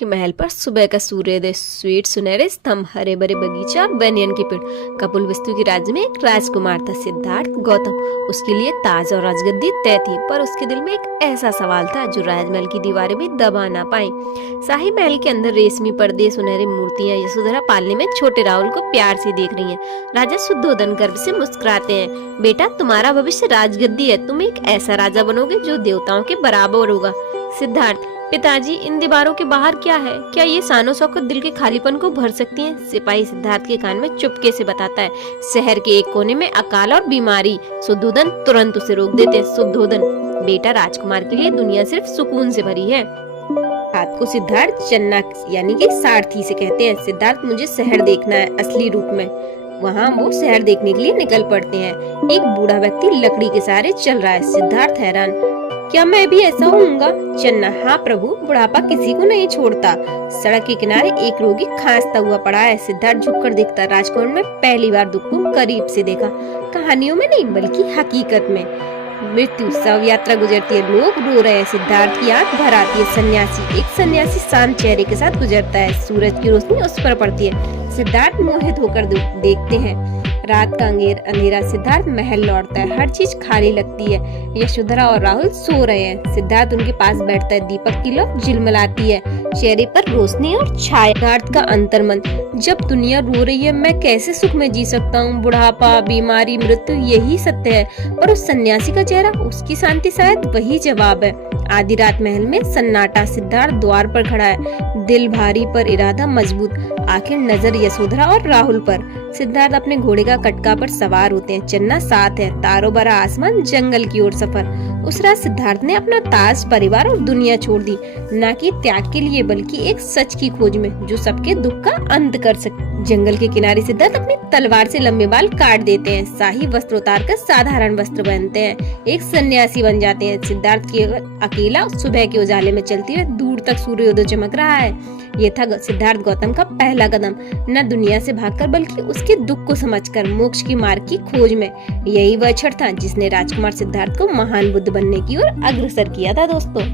के महल पर सुबह का सूर्योदय, स्वीट सुनहरे स्तंभ, हरे भरे बगीचा और बनियन के पेड़। कपिलवस्तु के राज्य में एक राजकुमार था, सिद्धार्थ गौतम। उसके लिए ताज और राजगद्दी तय थी, पर उसके दिल में एक ऐसा सवाल था जो राजमहल की दीवारें भी दबा ना पाई। शाही महल के अंदर रेशमी पर्दे, सुनहरी मूर्तियां यशोधरा पालने में छोटे राहुल को प्यार से देख रही हैं। राजा शुद्धोधन गर्व से मुस्कुराते हैं, बेटा तुम्हारा भविष्य राजगद्दी है, तुम एक ऐसा राजा बनोगे जो देवताओं के बराबर होगा। सिद्धार्थ, पिताजी इन दीवारों के बाहर क्या है? क्या ये शानो शौकत दिल के खालीपन को भर सकती हैं? सिपाही सिद्धार्थ के कान में चुपके से बताता है, शहर के एक कोने में अकाल और बीमारी। शुद्धोधन तुरंत उसे रोक देते हैं। शुद्धोधन, बेटा राजकुमार के लिए दुनिया सिर्फ सुकून से भरी है। रात को सिद्धार्थ चन्ना यानी कि सारथी से कहते हैं, सिद्धार्थ मुझे शहर देखना है असली रूप में। वहाँ वो शहर देखने के लिए निकल पड़ते हैं। एक बूढ़ा व्यक्ति लकड़ी के सहारे चल रहा है। सिद्धार्थ हैरान, क्या मैं भी ऐसा होऊंगा? चन्ना, हाँ प्रभु, बुढ़ापा किसी को नहीं छोड़ता। सड़क के किनारे एक रोगी खांसता हुआ पड़ा है। सिद्धार्थ झुककर देखता, राजकुमार में पहली बार दुख को करीब से देखा, कहानियों में नहीं बल्कि हकीकत में। मृत्यु शव यात्रा गुजरती है, लोग रो रहे हैं। सिद्धार्थ की आंख भर आती है। एक सन्यासी शांत चेहरे के साथ गुजरता है, सूरज की रोशनी उस पर पड़ती है। सिद्धार्थ मोहित होकर देखते हैं। रात का अंधेरा, सिद्धार्थ महल लौटता है। हर चीज खाली लगती है। यशोधरा और राहुल सो रहे हैं। सिद्धार्थ उनके पास बैठता है। दीपक की लौ झिलमिलाती है, चेहरे पर रोशनी और छाया। सिद्धार्थ का अंतर्मन, जब दुनिया रो रही है मैं कैसे सुख में जी सकता हूँ? बुढ़ापा, बीमारी, मृत्यु, यही सत्य है। पर उस सन्यासी का चेहरा, उसकी शांति शायद वही जवाब है। आधी रात महल में सन्नाटा। सिद्धार्थ द्वार पर खड़ा है, दिल भारी पर इरादा मजबूत। आखिर नजर यशोधरा और राहुल पर। सिद्धार्थ अपने घोड़े का कटका पर सवार होते हैं। चन्ना साथ है, तारों भरा आसमान, जंगल की ओर सफर। उस रात सिद्धार्थ ने अपना ताज, परिवार और दुनिया छोड़ दी, न कि त्याग के लिए बल्कि एक सच की खोज में जो सबके दुख का अंत कर सके। जंगल के किनारे सिद्धार्थ अपनी तलवार से लंबे बाल काट देते हैं, शाही वस्त्र उतार कर साधारण वस्त्र पहनते हैं, एक सन्यासी बन जाते हैं। सिद्धार्थ अकेला सुबह के उजाले में चलती हुए दूर तक सूर्योदय चमक रहा है। ये था सिद्धार्थ गौतम का पहला कदम, न दुनिया से भागकर बल्कि उसके दुख को समझकर मोक्ष की मार्ग की खोज में। यही वह क्षण था जिसने राजकुमार सिद्धार्थ को महान बुद्ध बनने की ओर अग्रसर किया था दोस्तों।